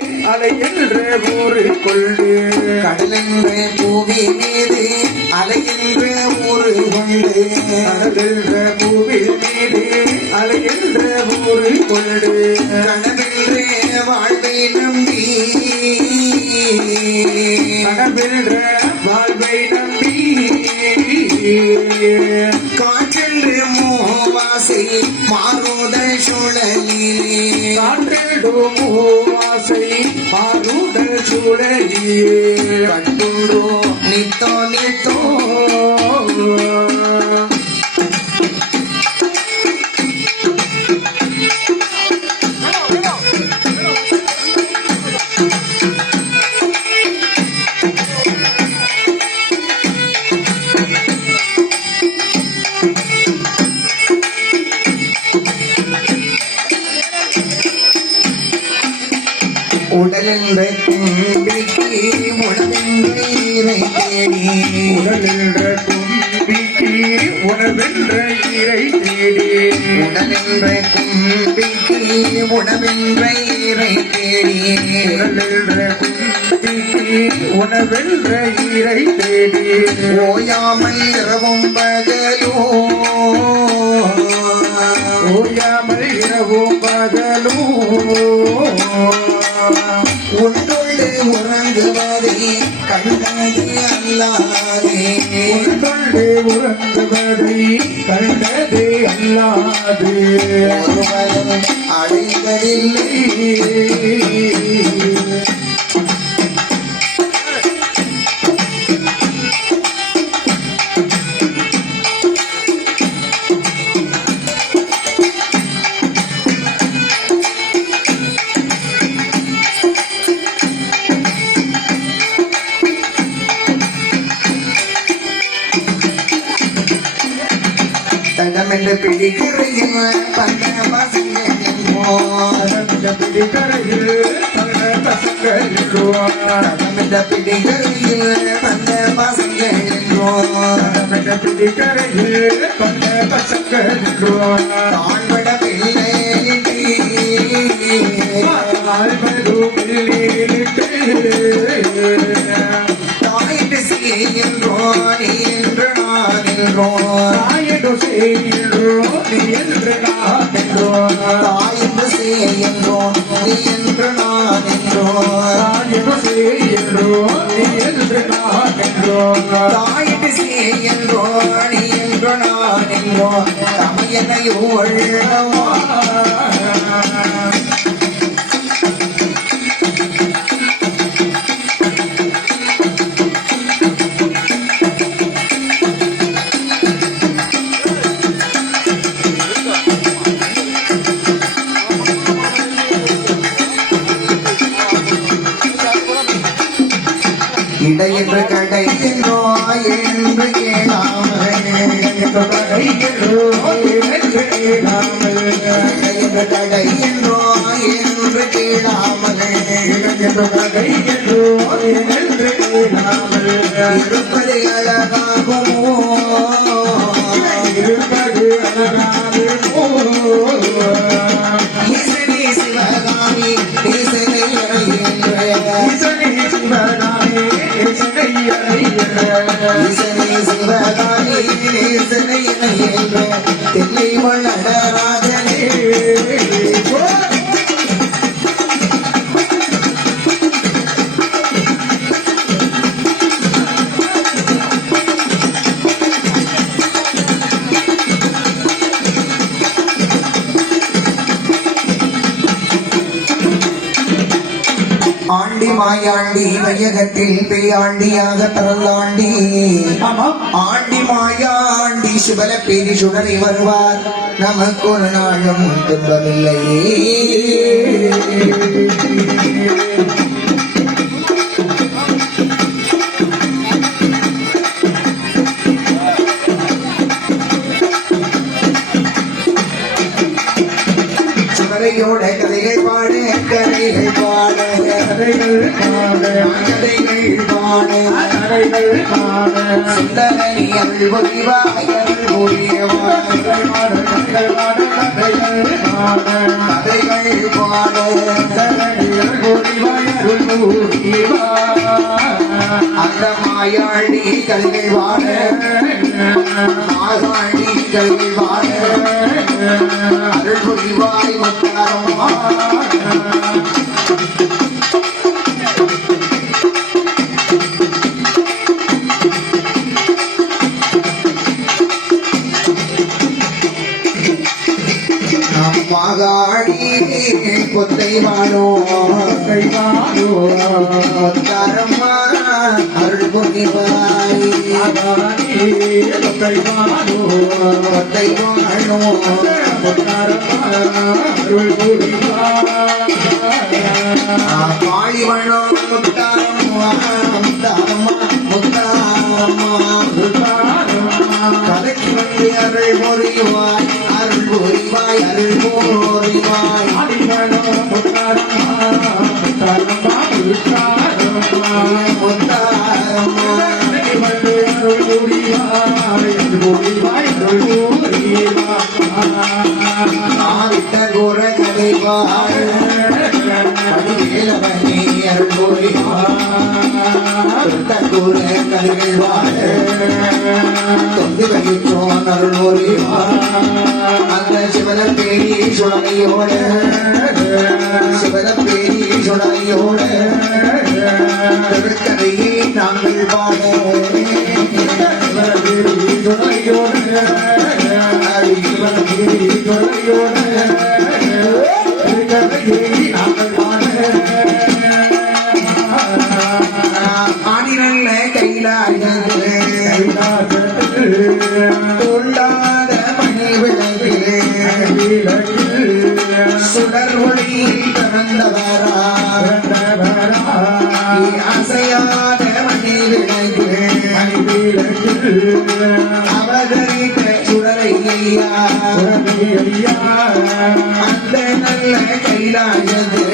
அலை என்ற ஊரு கொண்டு கடலென்ற பூவி மீது அலைகின்ற ஊரு கொண்டு கடலென்ற பூவில் மீது அலை என்ற கொண்டு கனவென்ற வாழ்வை நம்பி. கனவென்ற வாழ்வை நம்பி. காற்றென்று மூவாசை மாறுத சுழலிலே. காற்றிடும் ஆசை பாருடல் சூழலியே கட்டுண்டோ நித்தோ நித்தோ. உடலென்ற கும்பிக்கு உடலென்ற இறை தேடி. உடலென்ற தும்பிக்கு உணவென்ற இறை தேடி. உடலென்ற கும்பிக்கு உடவென்ற இறை தேடி. உடலென்ற கும்பிக்கு உணவென்ற இறை தேடி. ஓயாமல் இரவும் பகலோ. ஓயாமல் இரவும் பகலும் உண்டுண்டு உறங்குவதே கண்டது அல்லாதே. உள்கொண்டு உறங்குவதை கண்டதே அல்லாது. அடைவதில்லை. தடமென்று பிடிக்கிறையும் பந்த பசங்க பிடிக்கரையில் பந்த பசங்க பிடிக்கரையில் பல பசங்கள் தாழ்வட பிள்ளையிட்டு வாழ்வதும் இல்லீட்டு. தாயிட்டு செய்கின்றோம் நீ என்று நான் என்றோம் தாயடு செய்கின்றோம் நீ என்று நான் என்றோம். தாயிட்டு செய்கின்றோம் நீ என்று நான் தாயடு செய்கின்றோம் நீ என்று நான் செய்கின்றோம் நீ என்று நான் தமையனையோ உள்ளவா இடையென்று கடை என்றோ என்று கேளாமல் இடையென்று கடை என்றோ என்று கேளாமல் இருப்பது அழகாகுமோ? ஈசனே زني زني زني ஆண்டி மாயாண்டி வையகத்தில் பேயாண்டியாக தரலாண்டி. ஆண்டி மாயாண்டி சிவல பேரி சுடரை வருவார். நமக்கு ஒரு நாளும் துன்பமில்லையே சுடரையோட கதைகள் பாட கதைகள் பாட. கதைகள் பாட கதைகள் பாட கதைகள் பாட சுந்தரனி அருள் புரிவாய் அருள் புரியவாய் கதைகள் பாட கதைகள் பாட கதைகள் பாட கதைகள் பாட கதைகள் புரிவாய் அருள் புரிவாய் அந்த மாயாண்டி கல்கள் வாட மாகாண்டி கல்கள் வாட அருள் புரிவாய் மத்தாரம்மா மாகாடி கொத்தை வாழோ கைவாரோ மத்தாரம்மா அருள் புரிவாய் ஆகானே கைவாரோ கொத்தை வாழோ அருள் புரிவாய் முத்தாரம்மா முத்தாரம்மா முத்தாரம்மா கதைக்கு வந்து அருள் புரிவாய் அருள் புரிவாய் அருள் புரிவாய். முத்தாரம்மா ஆவிட்ட குர கதைவாய் படிவேலவனே அருள் புரிவாய். குர கதைகள் வாழ தொந்து கழித்தோன் அருள் புரிவாய் அந்த சிவன பேரி சுடமையோட சிவன திருக்கதையை நாங்கள் பாட சுடர் ஒளியில் பிறந்தவரா அசையாத மணி விளக்கு அவதரித்த சுடரை ஐயா அந்த நல்ல கைலாயது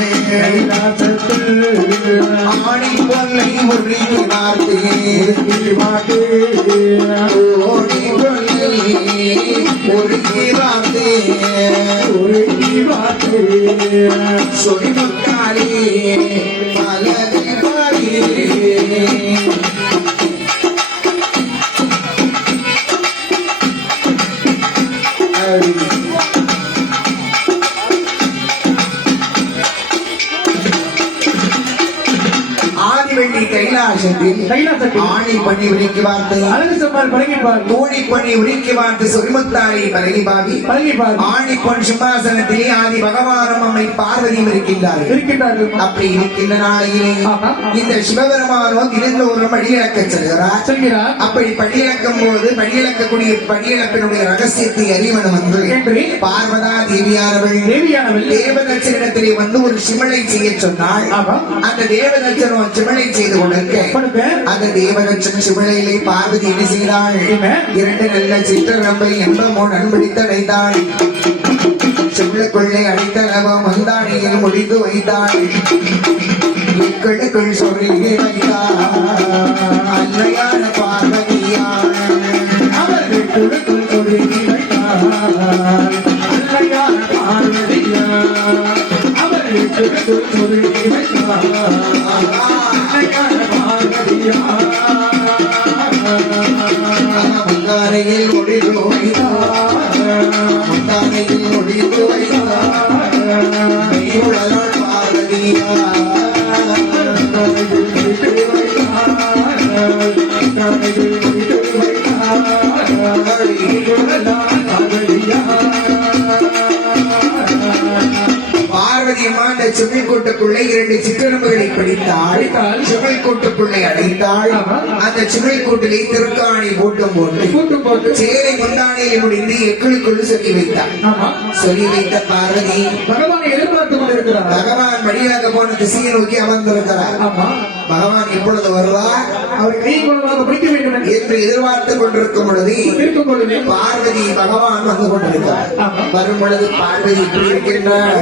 ஆணி பொல்லை முறிந்து பார்த்தே ஓடி பொல்லை முறிந்து பார்த்தே கைலாசத்தில் ஆணி பண்ணி உரிக்கி வார்த்தை அழகு சொன்னால் பண்ணி சொரிமுத்தாரி பரகி பாவி. ஆணி பொன் சிம்மாசனத்திலே ஆதி பகவானும் அம்மை பார்வதியும் இருக்கின்றார்கள் இருக்கின்றார்கள். அப்படி இருக்கின்ற நாளையிலே. இந்த சிவபெருமானோ தினந்தோறும் படியிழக்க செல்கிறார். சொல்கிறார். அப்படி படியிழக்கும் போது படியிழக்கக்கூடிய படியிழப்பினுடைய ரகசியத்தை அறிவன் வந்து என்று பார்வதா தேவியானவள் தேவியானவள் தேவதட்சனிடத்திலே வந்து ஒரு சிமலை செய்ய சொன்னாள். ஆமா. அந்த தேவதட்சனும் சிமலை செய்து கொடுக்க கொடுக்க அந்த தேவதட்சன் சிமலையிலே பார்வதி என்ன செய்தாள்? இரண்டு நல்ல சிற்றரம்பை என்பமோ நண்பிடித்து அடைந்தாள் சிவளுக்குள்ளே அடைத்த லவம் வந்தாணியில் முடிந்து வைத்தாள். இக்கழுக்குள் சொல்லி வைத்தாள். அன்னையான பார்வதியாள். அவர்கள் குழுக்குள் சொல்லி அவர்கள் குழுக்குள் சொல்லி வைத்தார் அல்லையான பார்வதியார் முந்தானையில் முடிந்து வைத்தாள் முந்தானையில் முடிந்து வைத்தாள் அம்மா அந்த செம்மில் கூட்டுக்குள்ளே இரண்டு சிற்றெலும்புகளை பிடித்தாள். செம்மில் கூட்டுக்குள்ளே அடைத்தாள் ஆமா. அந்த செம்மில் கூட்டிலே திருக்காணி போட்டும் போட்டு கூட்டும் போட்டு. சேலை முந்தானையில் முடிந்து எக்குளுக்குள் சொல்லி வைத்தாள். ஆமா. சொல்லி வைத்த பார்வதி பகவானை எதிர்பார்த்து கொண்டிருக்கிறார் பகவான் வழியாக போன திசையை நோக்கி அமர்ந்திருக்கிறார். ஆமா. பகவான் எப்பொழுது வருவார்? அவரை கை பிடிக்க வேண்டும் என்று எதிர்பார்த்து கொண்டிருக்கும் பொழுது பார்வதி பகவான் வந்து கொண்டிருக்கிறார். வரும் பொழுது பார்வதி இருக்கின்றார்